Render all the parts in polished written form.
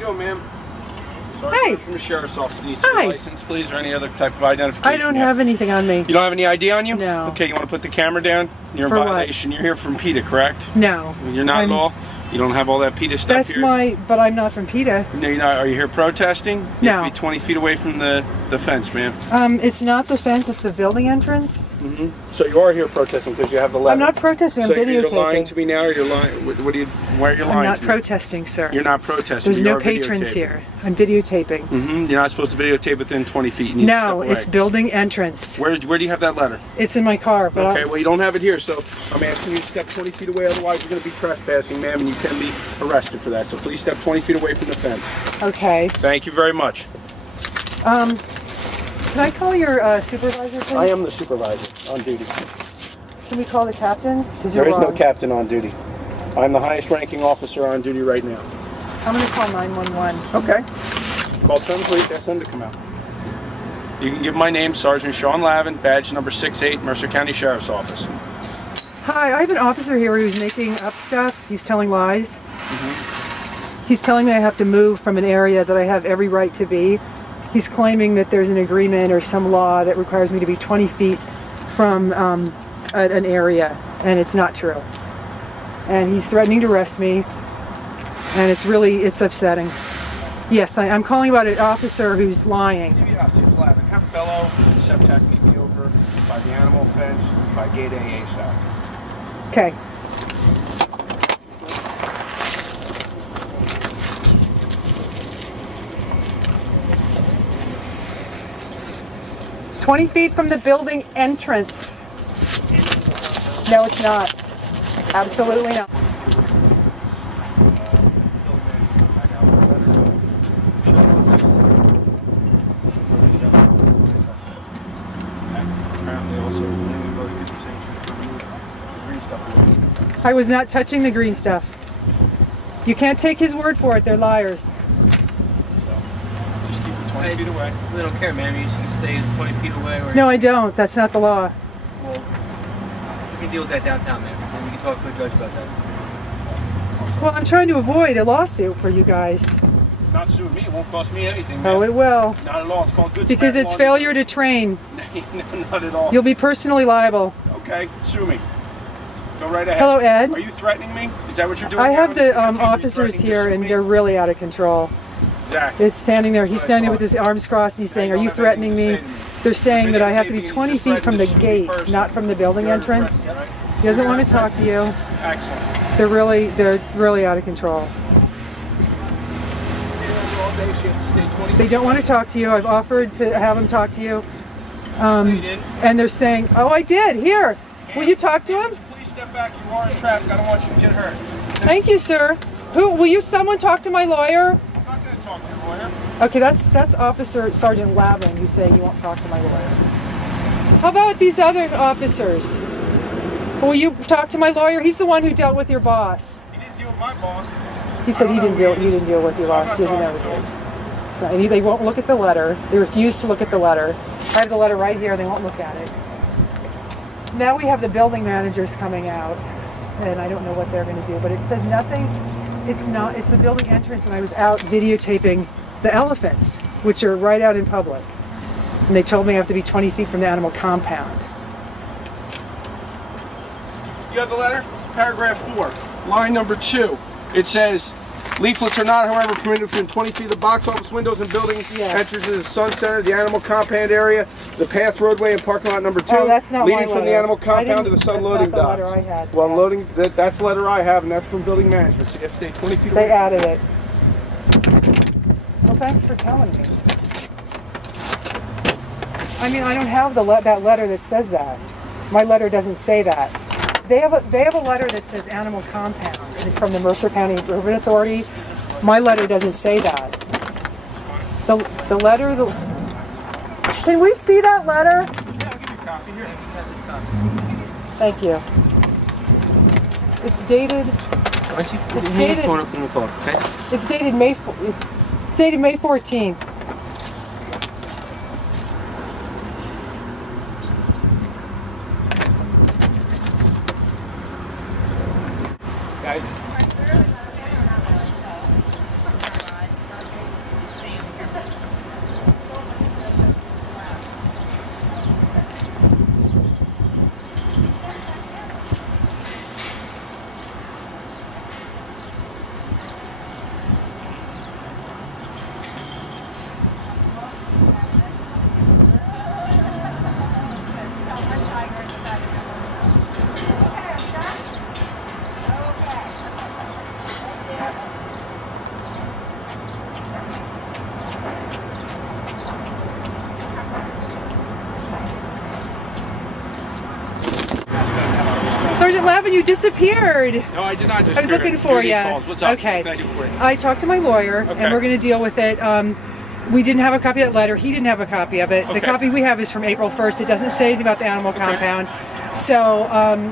you doing, ma'am? Hi. From the sheriff's office. Need your license, please, or any other type of identification? I don't have anything on me. You don't have any ID on you? No. Okay, you want to put the camera down? You're in violation. You're here from PETA, correct? No. You're not at all? You don't have all that PETA stuff here? But I'm not from PETA. No, you're not. Are you here protesting? You have to be 20 feet away from the fence, ma'am. It's not the fence, it's the building entrance. So you are here protesting because you have the letter. I'm not protesting, I'm videotaping. So you're lying to me now, or you're lying? Why are you lying to me? I'm not protesting, sir. You're not protesting. There's no patrons here. I'm videotaping. You're not supposed to videotape within 20 feet. You need to step away. It's building entrance. Where do you have that letter? It's in my car. But okay, well, you don't have it here, so I'm asking you to step 20 feet away, otherwise you're going to be trespassing, ma'am, and you can be arrested for that. So please step 20 feet away from the fence. Okay. Thank you very much. Can I call your supervisor, please? I am the supervisor on duty. Can we call the captain? There is no captain on duty. I'm the highest ranking officer on duty right now. I'm going to call 911. Okay. Call Sun Police, ask them to come out. You can give my name, Sergeant Sean Lavin, badge number 68, Mercer County Sheriff's Office. Hi, I have an officer here who's making up stuff. He's telling lies. He's telling me I have to move from an area that I have every right to be. He's claiming that there's an agreement or some law that requires me to be 20 feet from an area, and it's not true. And he's threatening to arrest me, and it's upsetting. Yes, I'm calling about an officer who's lying. Yes, it's Lavin. Have Bello and Septac meet me over by the animal fence by Gate A ASAP. Okay. It's 20 feet from the building entrance. No, it's not. Absolutely not. I was not touching the green stuff. You can't take his word for it. They're liars. Just keep it 20 feet away. We don't care, ma'am. You can stay 20 feet away. Or no, I don't. That's not the law. Well, we can deal with that downtown, ma'am. And we can talk to a judge about that. Well, I'm trying to avoid a lawsuit for you guys. Not suing me. It won't cost me anything, Oh, it will. Not at all. It's called good because it's failure to train. No, not at all. You'll be personally liable. Okay, sue me. Go right ahead. Hello, Ed. Are you threatening me? Is that what you're doing? I have the officers here, and they're really out of control. Exactly. It's standing there. He's standing there with his arms crossed, and he's saying, "Are you threatening me?" They're saying that I have to be 20 feet from the gate, not from the building entrance. He doesn't want to talk to you. Excellent. They're really out of control. They don't want to talk to you. I've offered to have them talk to you. And they're saying, "Oh, I did. Here. Will you talk to him?" Please step back. You are in traffic. I don't want you to get hurt. Thank you, sir. Someone talk to my lawyer? I'm not going to talk to your lawyer. Okay, that's Officer Sergeant Lavin who's saying you won't talk to my lawyer. How about these other officers? Will you talk to my lawyer? He's the one who dealt with your boss. He didn't deal with my boss. He said you didn't deal with your boss. He doesn't know who it is. So, and they won't look at the letter. They refuse to look at the letter. I have the letter right here. They won't look at it. Now we have the building managers coming out, and I don't know what they're going to do, but it says nothing. It's the building entrance, and I was out videotaping the elephants, which are right out in public. And they told me I have to be 20 feet from the animal compound. You have the letter? Paragraph 4, line number 2. It says, leaflets are not, however, permitted within 20 feet of the box office windows and building entrances to the Sun Center, the animal compound area, the path, roadway, and parking lot number 2. Oh, that's not leading my from the animal compound to the Sun loading docks. That's not the letter I had. Well, I'm loading. That's the letter I have, and that's from building management. So you have to stay 20 feet away. They added it. Well, thanks for telling me. I mean, I don't have that letter that says that. My letter doesn't say that. They have a letter that says animal compound. It's from the Mercer County Improvement Authority. My letter doesn't say that. The letter. Can we see that letter? Yeah, I'll give you a copy here. Thank you. It's dated. It's dated. It's dated May 14th. Lavin, you disappeared. No, I did not disappear. I was looking for you. What's up? Okay. What can I do for you? I talked to my lawyer, Okay. and we're going to deal with it. We didn't have a copy of that letter. He didn't have a copy of it. Okay. The copy we have is from April 1st. It doesn't say anything about the animal compound. So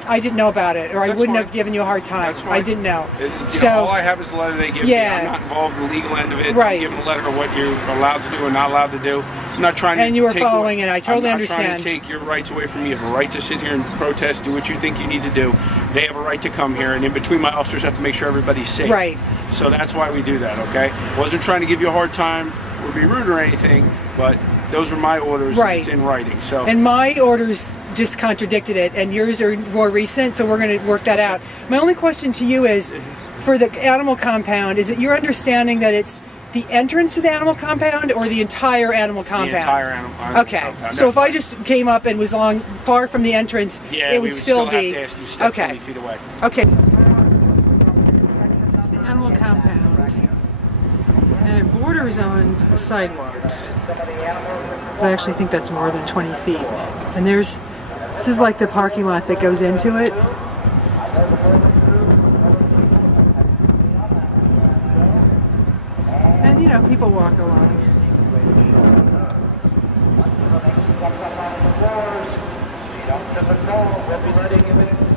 I didn't know about it, or I wouldn't have given you a hard time. That's fine. I didn't know. So all I have is the letter they give me. Yeah. I'm not involved in the legal end of it. Right. I'm giving a letter of what you're allowed to do and not allowed to do. I'm not trying to. And you were take following it. I totally I'm not understand. trying to take your rights away from you. You have a right to sit here and protest, do what you think you need to do. They have a right to come here, and in between, my officers have to make sure everybody's safe. Right. So that's why we do that. Okay. Wasn't trying to give you a hard time or be rude or anything, but those were my orders. Right. It's in writing. So. And my orders just contradicted it, and yours are more recent, so we're going to work that out. My only question to you is, for the animal compound, is it your understanding that it's the entrance to the animal compound or the entire animal compound? The entire animal Okay. compound. So if I just came up and was far from the entrance, yeah, it would still have be. to ask you to step Okay. 20 feet away. Okay. It's the animal compound, and it borders on the sidewalk. But I actually think that's more than 20 feet. And this is like the parking lot that goes into it. And you know, people walk along. We'll be letting you in.